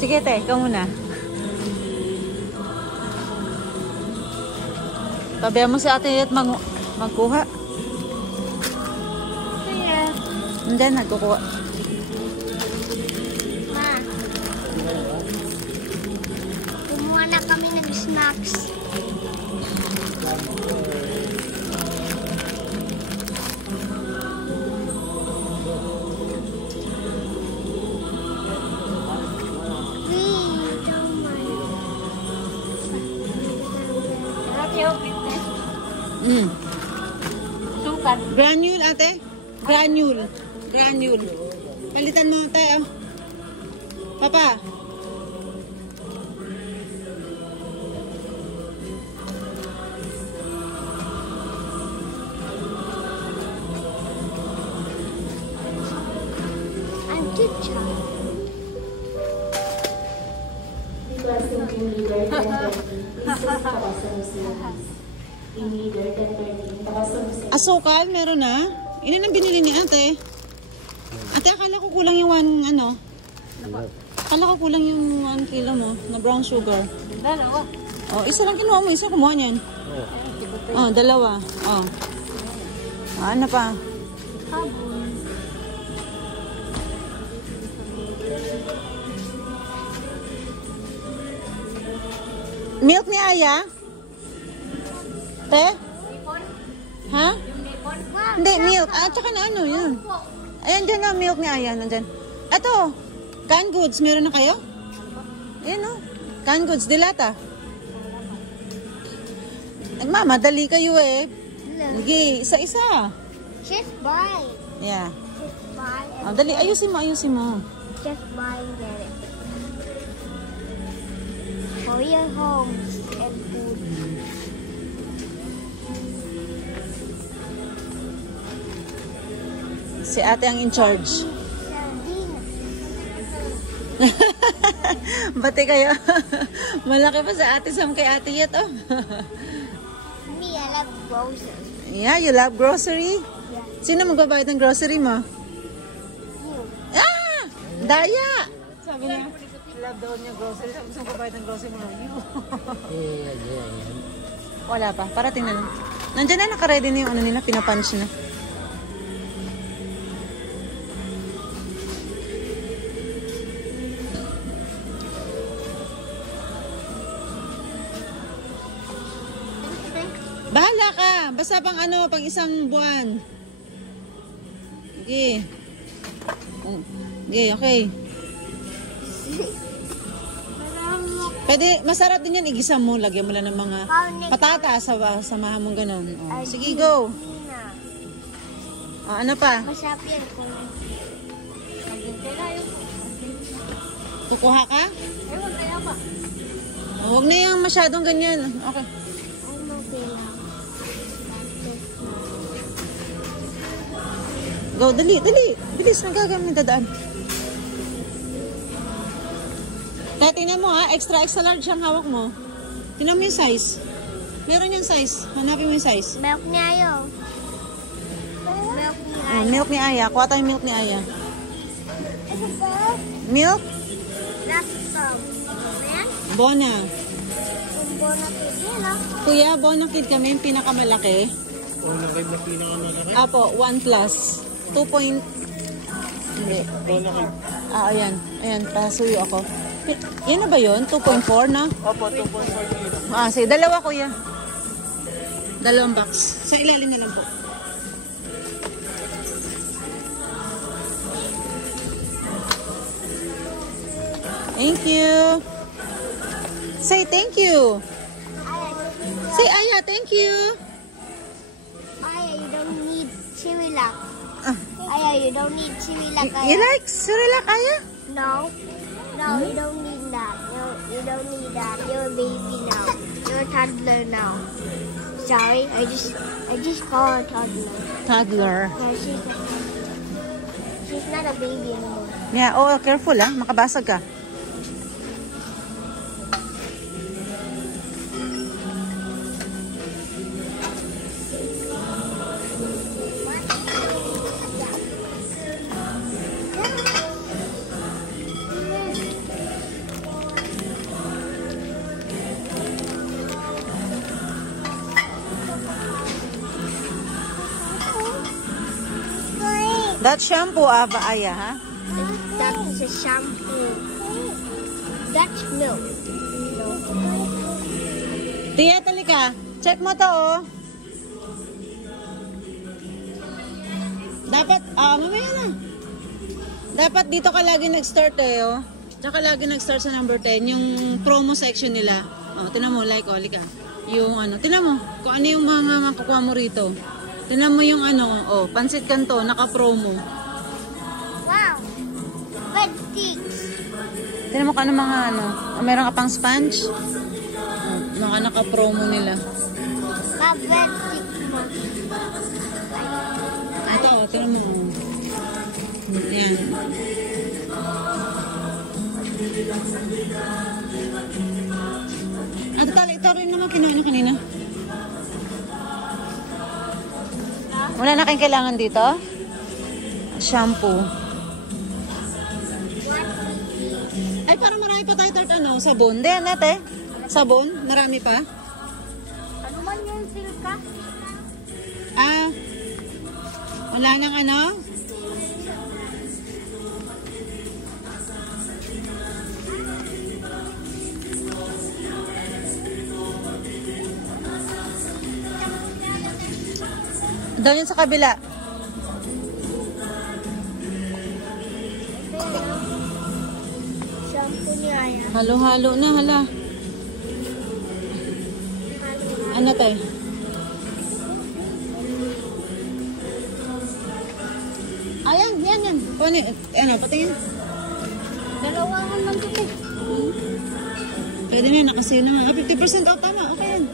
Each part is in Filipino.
Sige, te. Ikaw muna. Tabihan mo si ate at magkuha. Kaya. Hindi, nagkukuha. Ma. Kumuha na kami ng snacks. Sukat. Granule, ate. Granule. Granule. Palitan mo, tayo. Papa. I'm too child. Asukal, meron na. Ilan ang binili ni ate? Ate, akala ko kulang yung akala ko kulang yung 1 kilo mo na brown sugar. Dalawa. Oh, isa lang kinuha mo, isa kumuha niyan. Oh, dalawa. Oh. Ano pa? Habon. Milk ni Aya? Te? Ha? Hindi, milk. Ah, tsaka na ano, yun. Ayan dyan na, milk ni Aya. Nandyan. Ito, canned goods. Meron na kayo? Ayan o. Canned goods, dilata. Nagmamadali kayo eh. Sige, isa-isa. Just buy. Yeah. Just buy. Oh, dali, ayusin mo, ayusin mo. Just buy and get it. For your homes and food. Si ate ang in charge. Bati kayo. Malaki pa sa ate Sam kay ate Yet, oh. Me, I love groceries. Yeah, you love grocery? Yeah. Sino magbabayad ng grocery mo? You. Ah! Daya! Sabi niya, love daw niya grocery. Sabi gusto magbabayad ng grocery mo. You. Wala pa. Parating na lang. Nandiyan na, nakaready na yung ano nila. Pinapunch na. Bahala ka. Basta pang ano, pang isang buwan. Okay. Okay, okay. Pwede, masarap din yan. Igisa mo. Lagyan mo lang ng mga patatas. Samahan mong ganun. Oh. Sige, go. Ano pa? Masarap yan kung Kukuha ka? ewan kaya ba? Huwag na yung masyadong ganyan. Okay. Ano kaya? Go, dali, dali. Bilis, nagagamit dadaan. Kaya tingnan mo ha, extra large ang hawak mo. Tingnan mo yung size. Meron yung size. Hanapin mo yung size. Milk ni Ayo. Milk ni Ayo. Milk ni Aya. Kuha tayo milk ni Aya. Milk? Bona. Kuya, Bona Kid kami, yung pinakamalaki. Bona Kid na pinakamalaki? Apo, 1 plus. 2 point... Hindi. Bona Kid. Ayan. Ayan, pasuyo ako. Yan na ba yun? 2.4 na? Opo, 2.4 kilo. Sige. Dalawa, kuya. Dalawang box. Sa ilalim na lang po. Thank you. Say thank you. Say Aya, thank you. Aya, you don't need Cirilak. Aya, you don't need Cirilak. You like Cirilak, Aya? No. No, you don't need that. No, you don't need that. You're a baby now. You're a toddler now. Sorry, I just call her toddler. Toddler. Yeah, she's not a baby anymore. Yeah, oh, careful ah. Makabasag ka. That shampoo, Aya, ha? That's a shampoo. That's milk. Tia, talika. Check mo to, oh. Dapat, mamaya na. Dapat dito ka lagi nag-start eh, oh. Tsaka lagi nag-start sa number 10, yung promo section nila. Oh, tinan mo, like, oh, lika. Yung ano, tinan mo, kung ano yung mga makukuha mo rito. Tinan mo yung ano, oh, pansit kanto, naka-promo. Wow. Red sticks. Tinan mo kung ano mga ano, meron ka pang sponge. Oh, mga naka-promo nila. Red sticks. Ito, oh, tinan mo. Yan. Ito rin naman kinuha na kanina. Wala na kayong kailangan dito? Shampoo. Ay, parang marami pa tayo tart, ano? Sabon. Hindi, nete. Sabon? Marami pa? Ano man yung silka? Wala nang ano? Doon yun sa kabila. Shampoo ni Aya. Halo-halo na, hala. Ano tayo? Ayan, yan. Ano, patingin. Dalawangan lang ito. Pwede na, nakasale naman. 50% off, tama. Okay yan.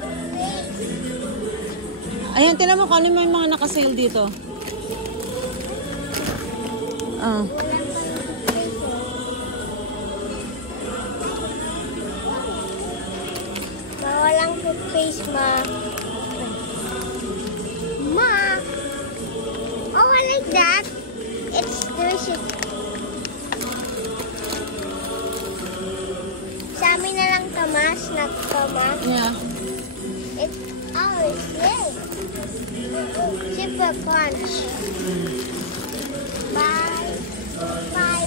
Ayan, tinan mo kung ano may mga nakasale dito. Walang toothpaste, Ma. Ma! Oh, I like that. It's delicious. Sa amin na lang tamas, nagtamas. Yeah. It's ours, yay! Super crunch. Bye. Bye.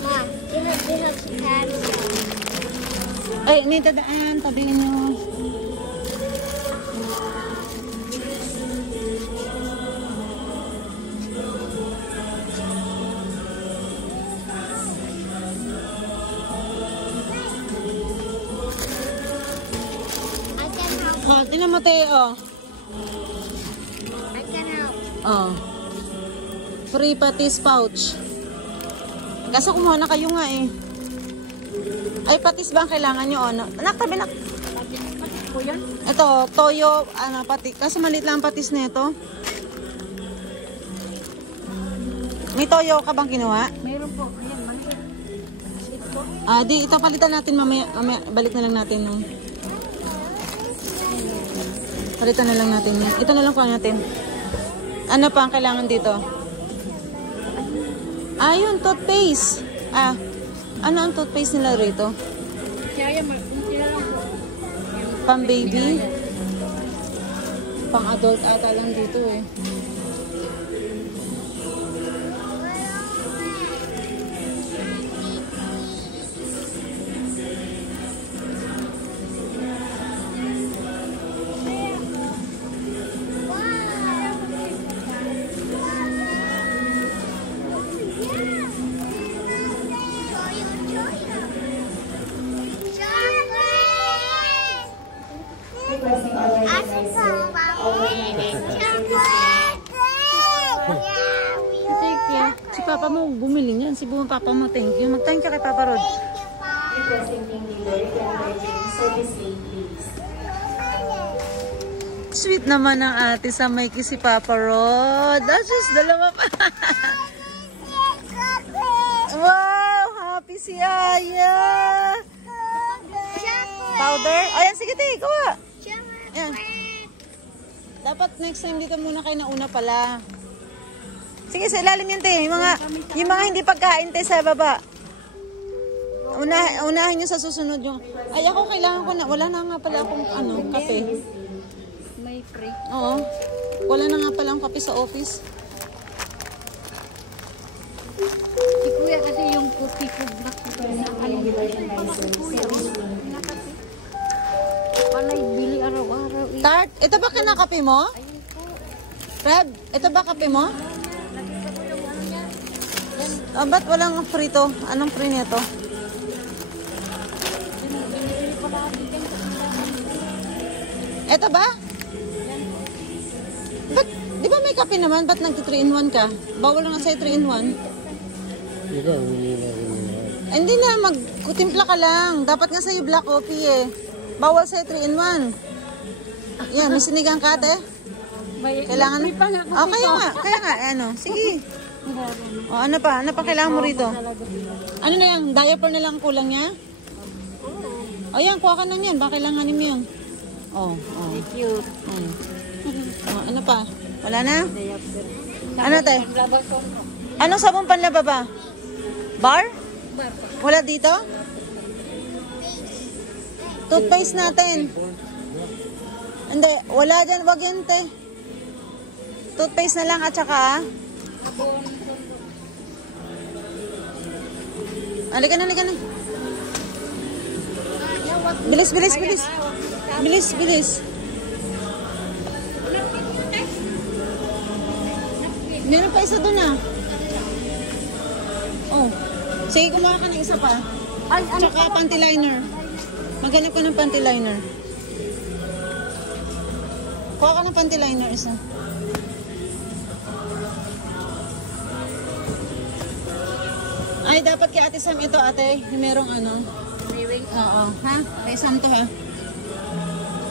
Ma, you have some hands. Ay, may dadaan. Tabihin nyo. I can help. Oh, tinan mo tayo, I can help. Free patis pouch. Kaso kumuha na kayo nga eh. Ay, patis ba ang kailangan nyo? Ano? Anak, tabi na. Patis po yan? Ito, toyo, ano, patis. Kaso maliit lang ang patis na ito. May toyo ka bang kinuha? Mayroon po. Ayan, maliit. Maliit po. Di, ito palitan natin mamaya. Balik na lang natin nung. Palitan na lang natin. Ito na lang po natin. Ano pa ang kailangan dito? Yun, toothpaste. Ano ang toothpaste nila rito? Kaya lang po. Pang baby? Pang adult ata lang dito eh. Si Papa mo bumili niyan. Si buong Papa mo, thank you. Mag-thank you kay Papa Rod. Sweet naman ang ate sa may si Papa Rod. Just dalawa pa. Wow! Happy si Aya! Powder? Ayan, sige, te. Gawa. Ayan. Dapat next time dito muna kayo nauna pala. Sige, sa ilalim yan, te. Yung mga hindi pagkain, te, sa baba. Unahin nyo sa susunod yung... Ay, ako kailangan ko na... Wala na nga pala akong kape. May free. Oo. Wala na nga pala akong kape sa office. Si Kuya kasi yung puti ko black ko na palay bili araw-araw. Tart, ito ba kinakape mo? Reb, ito ba kape mo? Oh, ba't walang free to? Anong free nito? Ito ba? Ba't, di ba may kape naman? Ba't nag-3-in-1 ka? Bawal na nga sa'yo 3-in-1. Hindi na, magkutimpla ka lang. Dapat nga sa'yo black coffee eh. Bawal sa'yo 3-in-1. Yan, may sinigang ka ate? Kailangan na? Oh, kaya nga, ano, sige. O, ano pa kailangan mo rito? Ano na yan, diaper na lang kulang niya? O yan, kuha ka na yan, baka kailanganin mo yan. Oh. Cute. Oh, ano pa? Wala na? Ano te? Anong sabong panlaba ba? Bar? Wala dito? Toothpaste natin. Hindi, wala dyan, wag yan te. Toothpaste na lang at saka halika na. Bilis. Meron pa isa doon ah. Oh. Sige, kumuha ka ng isa pa. Tsaka panty liner. Maghanap ka ng panty liner. Kuha ka ng panty liner isa. Ay, dapat kay Ate Sam ito, ate. Yung merong ano. Oo. Ha? Kay Sam to, ha?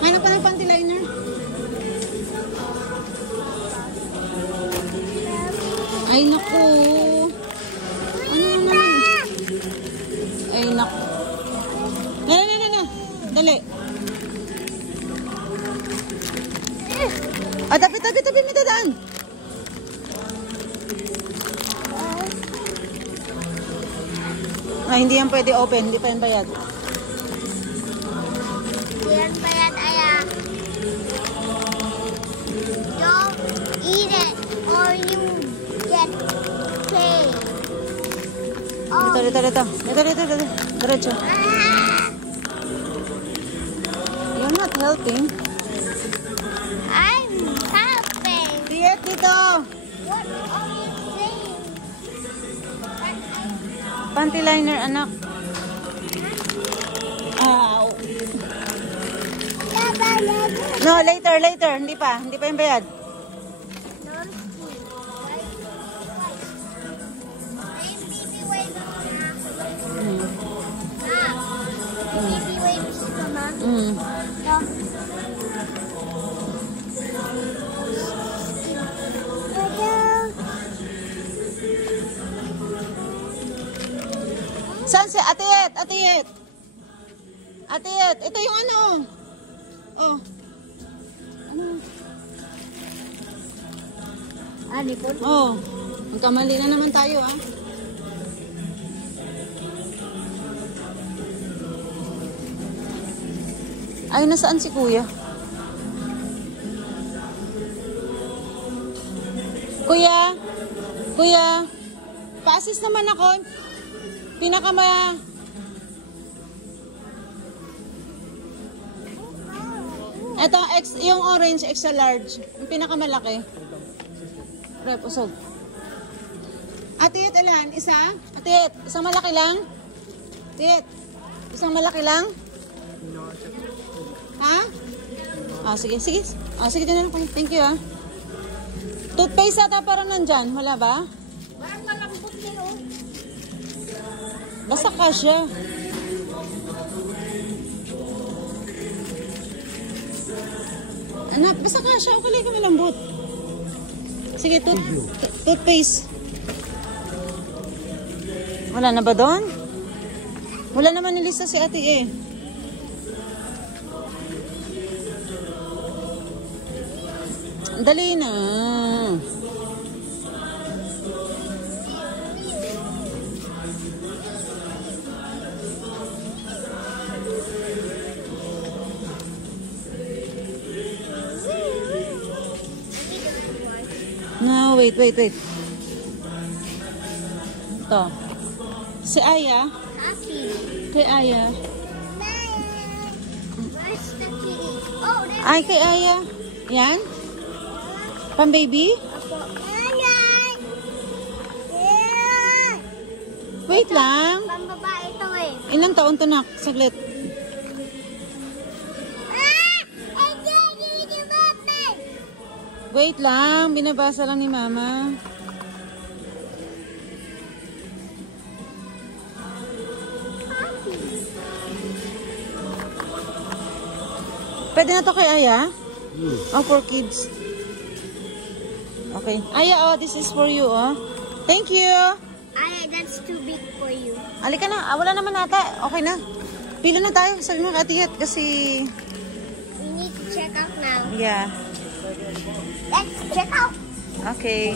Hanap ka ng panty liner. Ay, naku. Ano naman? Ay, naku. Na. Dali. Tabi, may dadaan. Ay, hindi yan pwede open. Hindi pa yan bayad. Hindi yan bayad, Aya. Don't eat it or you get paid. Oh. Dito. Diretso. You're not helping. I'm helping. Diet dito. What are you saying? Panty liner, anak. No, later. Hindi pa yung bayad. Saan si Atiet? Ito yung ano. Oh. Ano? Nipon? Oh. Magkamali na naman tayo, ah. Ay, nasaan si Kuya? Kuya, pa-assist naman ako. Ito, yung orange, extra large. Yung pinakamalaki. Usog. Atiet, ilan? Isa? Atiet, isang malaki lang? Atiet, isang malaki lang? Ha? Sige. Sige, din lang. Thank you, ah. Toothpaste ata parang nandyan. Wala ba? Parang malambot din, oh. Basta kasya. Anak, basta kasya. Okay lang kami lambot. Sige, toothpaste. Wala na ba doon? Wala naman nilista si ate eh. Dali na. Wait. Ito. Si Aya. Happy. Kay Aya. Where's the kitty? Oh, there's Ay, kay Aya. Yan. Pang baby? Wait lang. Pambabae ito eh. Ilang taon to, nak? Saglit. Wait lang. Binabasa lang ni Mama. Pwede na to kay Aya? Oh, for kids. Okay. Aya, oh, this is for you, oh. Thank you. Ay, that's too big for you. Alika na. Wala naman nata. Okay na. Pila na tayo. Sabi mo Ate Yet kasi... We need to check out now. Yeah. Let's check out. Okay.